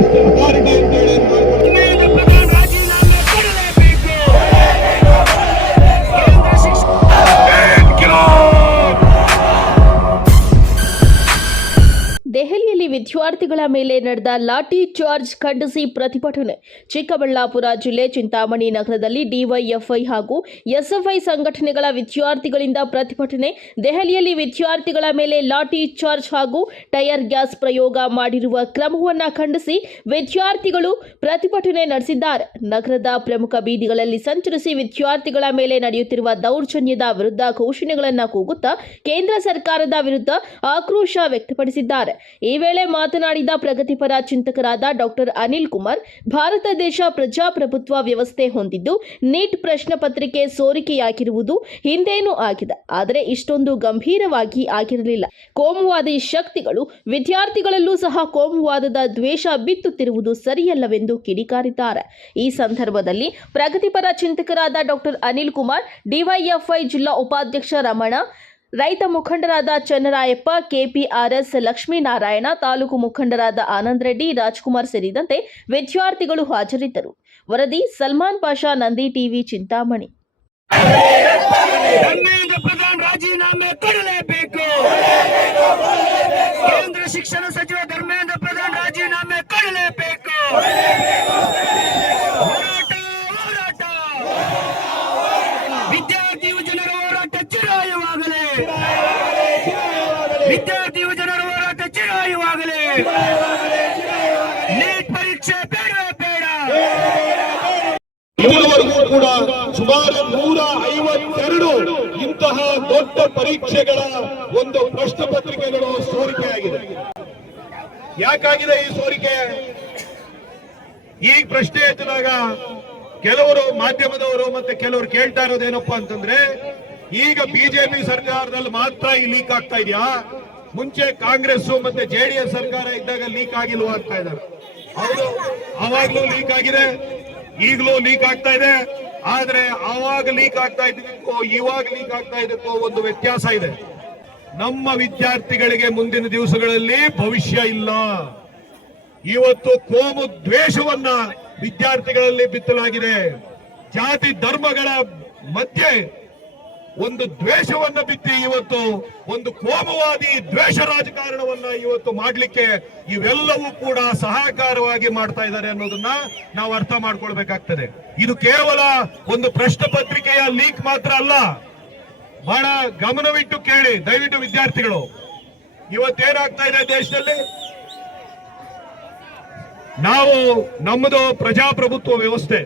Authority ಅಂತ ಹೇಳಿ ದೆಹಲಿಯಲ್ಲಿ ವಿದ್ಯಾರ್ಥಿಗಳ ಮೇಲೆ ನಡೆದ ಲಾಠಿ ಚಾರ್ಜ್ ಖಂಡಿಸಿ ಪ್ರತಿಭಟನೆ. ಚಿಕ್ಕಬಳ್ಳಾಪುರ ಜಿಲ್ಲೆ ಚಿಂತಾಮಣಿ ನಗರದಲ್ಲಿ ಡಿವೈಎಫ್ಐ ಹಾಗೂ ಎಸ್ಎಫ್ಐ ಸಂಘಟನೆಗಳ ವಿದ್ಯಾರ್ಥಿಗಳಿಂದ ಪ್ರತಿಭಟನೆ. ದೆಹಲಿಯಲ್ಲಿ ವಿದ್ಯಾರ್ಥಿಗಳ ಮೇಲೆ ಲಾಠಿ ಚಾರ್ಜ್ ಹಾಗೂ ಟೈರ್ ಗ್ಯಾಸ್ ಪ್ರಯೋಗ ಮಾಡಿರುವ ಕ್ರಮವನ್ನು ಖಂಡಿಸಿ ವಿದ್ಯಾರ್ಥಿಗಳು ಪ್ರತಿಭಟನೆ ನಡೆಸಿದ್ದಾರೆ. ನಗರದ ಪ್ರಮುಖ ಬೀದಿಗಳಲ್ಲಿ ಸಂಚರಿಸಿ ವಿದ್ಯಾರ್ಥಿಗಳ ಮೇಲೆ ನಡೆಯುತ್ತಿರುವ ದೌರ್ಜನ್ಯದ ವಿರುದ್ಧ ಘೋಷಣೆಗಳನ್ನು ಕೂಗುತ್ತಾ ಕೇಂದ್ರ ಸರ್ಕಾರದ ವಿರುದ್ಧ ಆಕ್ರೋಶ ವ್ಯಕ್ತಪಡಿಸಿದ್ದಾರೆ. ಈ ವೇಳೆ ಮಾತನಾಡಿದ ಪ್ರಗತಿಪರ ಚಿಂತಕರಾದ ಡಾಕ್ಟರ್ ಅನಿಲ್ ಕುಮಾರ್, ಭಾರತ ದೇಶ ಪ್ರಜಾಪ್ರಭುತ್ವ ವ್ಯವಸ್ಥೆ ಹೊಂದಿದ್ದು ನೀಟ್ ಪ್ರಶ್ನೆ ಪತ್ರಿಕೆ ಸೋರಿಕೆಯಾಗಿರುವುದು ಹಿಂದೇನೂ ಆಗಿದೆ, ಆದರೆ ಇಷ್ಟೊಂದು ಗಂಭೀರವಾಗಿ ಆಗಿರಲಿಲ್ಲ. ಕೋಮುವಾದಿ ಶಕ್ತಿಗಳು ವಿದ್ಯಾರ್ಥಿಗಳಲ್ಲೂ ಸಹ ಕೋಮುವಾದದ ದ್ವೇಷ ಬಿತ್ತುತ್ತಿರುವುದು ಸರಿಯಲ್ಲವೆಂದು ಕಿಡಿಕಾರಿದ್ದಾರೆ. ಈ ಸಂದರ್ಭದಲ್ಲಿ ಪ್ರಗತಿಪರ ಚಿಂತಕರಾದ ಡಾಕ್ಟರ್ ಅನಿಲ್ ಕುಮಾರ್, ಡಿವೈಎಫ್ಐ ಜಿಲ್ಲಾ ಉಪಾಧ್ಯಕ್ಷ ರಮಣ, ರೈತ ಮುಖಂಡರಾದ ಚನ್ನರಾಯಪ್ಪ, ಕೆಪಿಆರ್ಎಸ್ ಲಕ್ಷ್ಮೀನಾರಾಯಣ, ತಾಲೂಕು ಮುಖಂಡರಾದ ಆನಂದ್ ರೆಡ್ಡಿ, ರಾಜ್ಕುಮಾರ್ ಸೇರಿದಂತೆ ವಿದ್ಯಾರ್ಥಿಗಳು ಹಾಜರಿದ್ದರು. ವರದಿ ಸಲ್ಮಾನ್ ಪಾಷಾ, ನಂದಿ ಟಿವಿ, ಚಿಂತಾಮಣಿ. ರಾಜೀನಾಮೆ ಕೊಡಲೇಬೇಕು. ಕೇಂದ್ರ ಶಿಕ್ಷಣ ಸಚಿವ ಧರ್ಮೇಂದ್ರ ಪ್ರಧಾನ್ ರಾಜೀನಾಮೆ ಕೊಡಲೇಬೇಕು. ಹೋರಾಟ ವಿದ್ಯಾರ್ಥಿ ಯುವಜನರ ಹೋರಾಟ ಚಿರಾಯವಾಗಲಿ. ವಿದ್ಯಾರ್ಥಿ ಯುವಜನರ ಹೋರಾಟ ಚಿರಾಯವಾಗಲಿ. ನೀಟ್ ಪರೀಕ್ಷೆ ಬೇಡವೇ ಬೇಡ. ಇದುವರೆಗೂ ಕೂಡ ಸುಮಾರು 152 ಇಂತಹ ದೊಡ್ಡ ಪರೀಕ್ಷೆಗಳ ಒಂದು ಪ್ರಶ್ನೆ ಪತ್ರಿಕೆಗಳು ಸೋರಿಕೆಯಾಗಿದೆ. ಯಾಕಾಗಿದೆ ಈ ಸೋರಿಕೆ? ಈ ಪ್ರಶ್ನೆ ಎತ್ತಿದಾಗ ಕೆಲವರು ಮಾಧ್ಯಮದವರು ಮತ್ತೆ ಕೆಲವರು ಕೇಳ್ತಾ ಇರೋದೇನಪ್ಪಾ ಅಂತಂದ್ರೆ, ಈಗ ಬಿಜೆಪಿ ಸರ್ಕಾರದಲ್ಲಿ ಮಾತ್ರ ಈ ಲೀಕ್ ಆಗ್ತಾ ಇದೆಯಾ, ಮುಂಚೆ ಕಾಂಗ್ರೆಸ್ ಮತ್ತೆ ಜೆಡಿಎಸ್ ಸರ್ಕಾರ ಇದ್ದಾಗ ಲೀಕ್ ಆಗಿಲ್ವಾ ಅಂತ ಇದ್ದಾರೆ. ಹೌದು, ಅವಾಗ್ಲೂ ಲೀಕ್ ಆಗಿದೆ, ಈಗಲೂ ಲೀಕ್ ಆಗ್ತಾ ಇದೆ. ಆದ್ರೆ ಆವಾಗ ಲೀಕ್ ಆಗ್ತಾ ಇದ್ದಕ್ಕೂ ಇವಾಗ ಲೀಕ್ ಆಗ್ತಾ ಇದಕ್ಕೂ ಒಂದು ವ್ಯತ್ಯಾಸ ಇದೆ. ನಮ್ಮ ವಿದ್ಯಾರ್ಥಿಗಳಿಗೆ ಮುಂದಿನ ದಿವಸಗಳಲ್ಲಿ ಭವಿಷ್ಯ ಇಲ್ಲ. ಇವತ್ತು ಕೋಮು ದ್ವೇಷವನ್ನ ವಿದ್ಯಾರ್ಥಿಗಳಲ್ಲಿ ಬಿತ್ತಲಾಗಿದೆ. ಜಾತಿ ಧರ್ಮಗಳ ಮಧ್ಯೆ ಒಂದು ದ್ವೇಷವನ್ನ ಬಿತ್ತಿ ಇವತ್ತು ಒಂದು ಕೋಮುವಾದಿ ದ್ವೇಷ ರಾಜಕಾರಣವನ್ನ ಇವತ್ತು ಮಾಡ್ಲಿಕ್ಕೆ ಇವೆಲ್ಲವೂ ಕೂಡ ಸಹಕಾರವಾಗಿ ಮಾಡ್ತಾ ಇದ್ದಾರೆ ಅನ್ನೋದನ್ನ ನಾವು ಅರ್ಥ ಮಾಡ್ಕೊಳ್ಬೇಕಾಗ್ತದೆ. ಇದು ಕೇವಲ ಒಂದು ಪ್ರಶ್ನೆ ಪತ್ರಿಕೆಯ ಲೀಕ್ ಮಾತ್ರ ಅಲ್ಲ. ಬಹಳ ಗಮನವಿಟ್ಟು ಕೇಳಿ ದಯವಿಟ್ಟು ವಿದ್ಯಾರ್ಥಿಗಳು. ಇವತ್ತೇನಾಗ್ತಾ ಇದೆ ದೇಶದಲ್ಲಿ, ನಾವು ನಮ್ಮದು ಪ್ರಜಾಪ್ರಭುತ್ವ ವ್ಯವಸ್ಥೆ.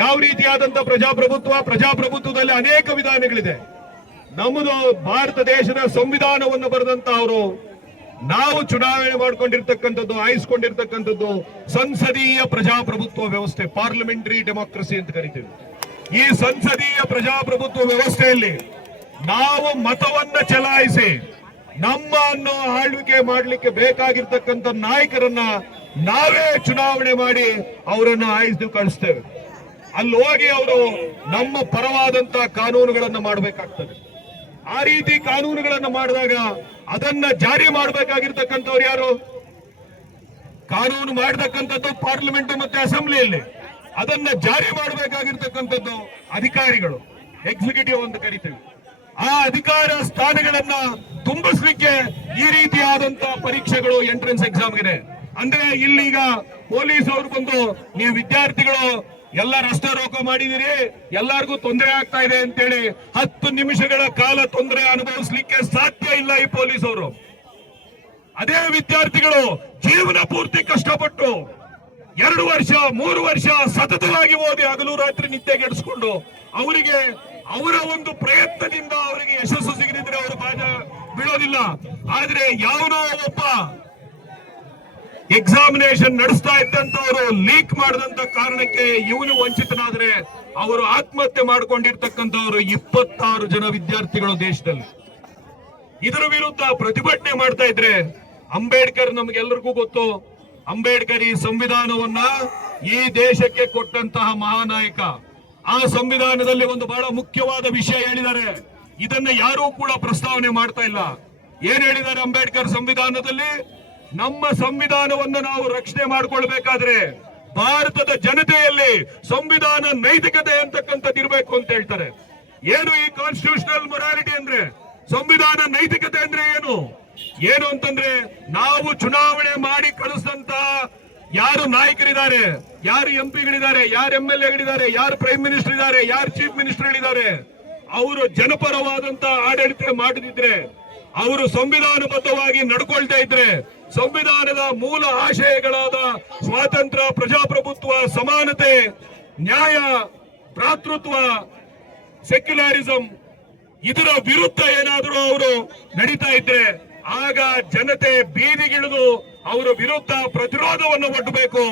ಯಾವ ರೀತಿಯಾದಂತ ಪ್ರಜಾಪ್ರಭುತ್ವದಲ್ಲಿ ಅನೇಕ ವಿಧಾನಗಳಿದೆ. ನಮ್ಮದು ಭಾರತ ದೇಶದ ಸಂವಿಧಾನವನ್ನು ಬರೆದಂತ ಅವರು, ನಾವು ಚುನಾವಣೆ ಮಾಡ್ಕೊಂಡಿರ್ತಕ್ಕಂಥದ್ದು, ಆಯ್ಸ್ಕೊಂಡಿರ್ತಕ್ಕಂಥದ್ದು ಸಂಸದೀಯ ಪ್ರಜಾಪ್ರಭುತ್ವ ವ್ಯವಸ್ಥೆ, ಪಾರ್ಲಿಮೆಂಟರಿ ಡೆಮೋಕ್ರಸಿ ಅಂತ ಕರಿತೀವಿ. ಈ ಸಂಸದೀಯ ಪ್ರಜಾಪ್ರಭುತ್ವ ವ್ಯವಸ್ಥೆಯಲ್ಲಿ ನಾವು ಮತವನ್ನ ಚಲಾಯಿಸಿ ನಮ್ಮನ್ನು ಆಳ್ವಿಕೆ ಮಾಡಲಿಕ್ಕೆ ಬೇಕಾಗಿರ್ತಕ್ಕಂಥ ನಾಯಕರನ್ನ ನಾವೇ ಚುನಾವಣೆ ಮಾಡಿ ಅವರನ್ನು ಆಯ್ದು ಕಳಿಸ್ತೇವೆ. ಅಲ್ಲಿ ಹೋಗಿ ಅವರು ನಮ್ಮ ಪರವಾದಂತ ಕಾನೂನುಗಳನ್ನ ಮಾಡಬೇಕಾಗ್ತದೆ. ಆ ರೀತಿ ಕಾನೂನುಗಳನ್ನ ಮಾಡಿದಾಗ ಅದನ್ನ ಜಾರಿ ಮಾಡಬೇಕಾಗಿರ್ತಕ್ಕಂಥವ್ರು ಯಾರು? ಕಾನೂನು ಮಾಡತಕ್ಕಂಥದ್ದು ಪಾರ್ಲಿಮೆಂಟ್ ಮತ್ತೆ ಅಸೆಂಬ್ಲಿಯಲ್ಲಿ, ಅದನ್ನ ಜಾರಿ ಮಾಡಬೇಕಾಗಿರ್ತಕ್ಕಂಥದ್ದು ಅಧಿಕಾರಿಗಳು, ಎಕ್ಸಿಕ್ಯೂಟಿವ್ ಅಂತ ಕರಿತೀವಿ. ಆ ಅಧಿಕಾರ ಸ್ಥಾನಗಳನ್ನ ತುಂಬಿಸ್ಲಿಕ್ಕೆ ಈ ರೀತಿಯಾದಂತ ಪರೀಕ್ಷೆಗಳು, ಎಂಟ್ರೆನ್ಸ್ ಎಕ್ಸಾಮ್ಗೆ. ಅಂದ್ರೆ ಇಲ್ಲೀಗ ಪೊಲೀಸ್ ಅವರು ಬಂದು, ನೀವು ವಿದ್ಯಾರ್ಥಿಗಳು ಎಲ್ಲ ರಸ್ತೆ ರೋಕ ಮಾಡಿದಿರಿ, ಎಲ್ಲರಿಗೂ ತೊಂದರೆ ಆಗ್ತಾ ಇದೆ ಅಂತೇಳಿ 10 ನಿಮಿಷಗಳ ಕಾಲ ತೊಂದರೆ ಅನುಭವಿಸ್ಲಿಕ್ಕೆ ಸಾಧ್ಯ ಇಲ್ಲ ಈ ಪೊಲೀಸ್ ಅವರು. ಅದೇ ವಿದ್ಯಾರ್ಥಿಗಳು ಜೀವನ ಪೂರ್ತಿ ಕಷ್ಟಪಟ್ಟು 2 ವರ್ಷ 3 ವರ್ಷ ಸತತವಾಗಿ ಓದಿ ಹಗಲು ರಾತ್ರಿ ನಿದ್ದೆಗೆಡಿಸ್ಕೊಂಡು ಅವರಿಗೆ ಅವರ ಒಂದು ಪ್ರಯತ್ನದಿಂದ ಅವರಿಗೆ ಯಶಸ್ಸು ಸಿಗದಿದ್ರೆ ಅವರು ಬೀಳೋದಿಲ್ಲ. ಆದ್ರೆ ಯಾವನೋ ಒಬ್ಬ ಎಕ್ಸಾಮಿನೇಷನ್ ನಡೆಸ್ತಾ ಇದ್ದಂತವರು ಲೀಕ್ ಮಾಡಿದಂತ ಕಾರಣಕ್ಕೆ ಇವನು ವಂಚಿತನಾದ್ರೆ ಅವರು ಆತ್ಮಹತ್ಯೆ ಮಾಡಿಕೊಂಡಿರ್ತಕ್ಕಂಥವ್ರು 26 ಜನ ವಿದ್ಯಾರ್ಥಿಗಳು ದೇಶದಲ್ಲಿ. ಇದರ ವಿರುದ್ಧ ಪ್ರತಿಭಟನೆ ಮಾಡ್ತಾ ಇದ್ರೆ, ಅಂಬೇಡ್ಕರ್ ನಮ್ಗೆಲ್ಲರಿಗೂ ಗೊತ್ತು, ಅಂಬೇಡ್ಕರ್ ಈ ಸಂವಿಧಾನವನ್ನ ಈ ದೇಶಕ್ಕೆ ಕೊಟ್ಟಂತಹ ಮಹಾನಾಯಕ. ಆ ಸಂವಿಧಾನದಲ್ಲಿ ಒಂದು ಬಹಳ ಮುಖ್ಯವಾದ ವಿಷಯ ಹೇಳಿದ್ದಾರೆ, ಇದನ್ನ ಯಾರೂ ಕೂಡ ಪ್ರಸ್ತಾವನೆ ಮಾಡ್ತಾ ಇಲ್ಲ. ಏನ್ ಹೇಳಿದ್ದಾರೆ ಅಂಬೇಡ್ಕರ್ ಸಂವಿಧಾನದಲ್ಲಿ? ನಮ್ಮ ಸಂವಿಧಾನವನ್ನು ನಾವು ರಕ್ಷಣೆ ಮಾಡಿಕೊಳ್ಬೇಕಾದ್ರೆ ಭಾರತದ ಜನತೆಯಲ್ಲಿ ಸಂವಿಧಾನ ನೈತಿಕತೆ ಅಂತಕ್ಕಂಥದ್ದು ಇರಬೇಕು ಅಂತ ಹೇಳ್ತಾರೆ. ಏನು ಈ ಕಾನ್ಸ್ಟಿಟ್ಯೂಷನಲ್ ಮೊರಾಲಿಟಿ ಅಂದ್ರೆ, ಸಂವಿಧಾನ ನೈತಿಕತೆ ಅಂದ್ರೆ ಏನು ಅಂತಂದ್ರೆ, ನಾವು ಚುನಾವಣೆ ಮಾಡಿ ಕಳಿಸಿದಂತ ಯಾರು ನಾಯಕರಿದ್ದಾರೆ, ಯಾರು ಎಂಪಿಗಳಿದ್ದಾರೆ, ಯಾರು MLAಗಳಿದ್ದಾರೆ, ಯಾರು ಪ್ರೈಮ್ ಮಿನಿಸ್ಟರ್ ಇದ್ದಾರೆ, ಯಾರು ಚೀಫ್ ಮಿನಿಸ್ಟರ್ಗಳಿದ್ದಾರೆ, ಅವರು ಜನಪರವಾದಂತ ಆಡಳಿತ ಮಾಡದಿದ್ರೆ, ಅವರು ಸಂವಿಧಾನಬದ್ಧವಾಗಿ ನಡ್ಕೊಳ್ತಾ ಇದ್ರೆ, ಸಂವಿಧಾನದ ಮೂಲ ಆಶಯಗಳಾದ ಸ್ವಾತಂತ್ರ್ಯ, ಪ್ರಜಾಪ್ರಭುತ್ವ, ಸಮಾನತೆ, ನ್ಯಾಯ, ಭ್ರಾತೃತ್ವ, ಸೆಕ್ಯುಲರಿಸಂ ಇದರ ವಿರುದ್ಧ ಏನಾದರೂ ಅವರು ನಡೀತಾ ಇದ್ರೆ ಆಗ ಜನತೆ ಬೀದಿಗಿಳಿದು ಅವರ ವಿರುದ್ಧ ಪ್ರತಿರೋಧವನ್ನು ಒಡ್ಡಬೇಕು.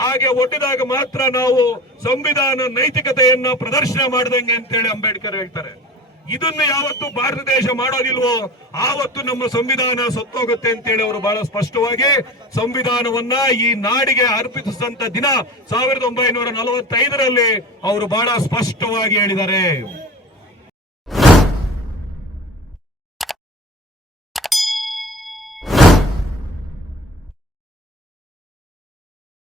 ಹಾಗೆ ಒಡ್ಡಿದಾಗ ಮಾತ್ರ ನಾವು ಸಂವಿಧಾನ ನೈತಿಕತೆಯನ್ನ ಪ್ರದರ್ಶನ ಮಾಡಿದಂಗೆ ಅಂತೇಳಿ ಅಂಬೇಡ್ಕರ್ ಹೇಳ್ತಾರೆ. ಇದನ್ನು ಯಾವತ್ತು ಭಾರತ ದೇಶ ಮಾಡೋದಿಲ್ವೋ ಆವತ್ತು ನಮ್ಮ ಸಂವಿಧಾನ ಸತ್ತೋಗುತ್ತೆ ಅಂತೇಳಿ ಅವರು ಬಹಳ ಸ್ಪಷ್ಟವಾಗಿ ಸಂವಿಧಾನವನ್ನ ಈ ನಾಡಿಗೆ ಅರ್ಪಿಸಿದಂತ ದಿನ 1945ರಲ್ಲಿ ಅವರು ಬಹಳ ಸ್ಪಷ್ಟವಾಗಿ ಹೇಳಿದ್ದಾರೆ.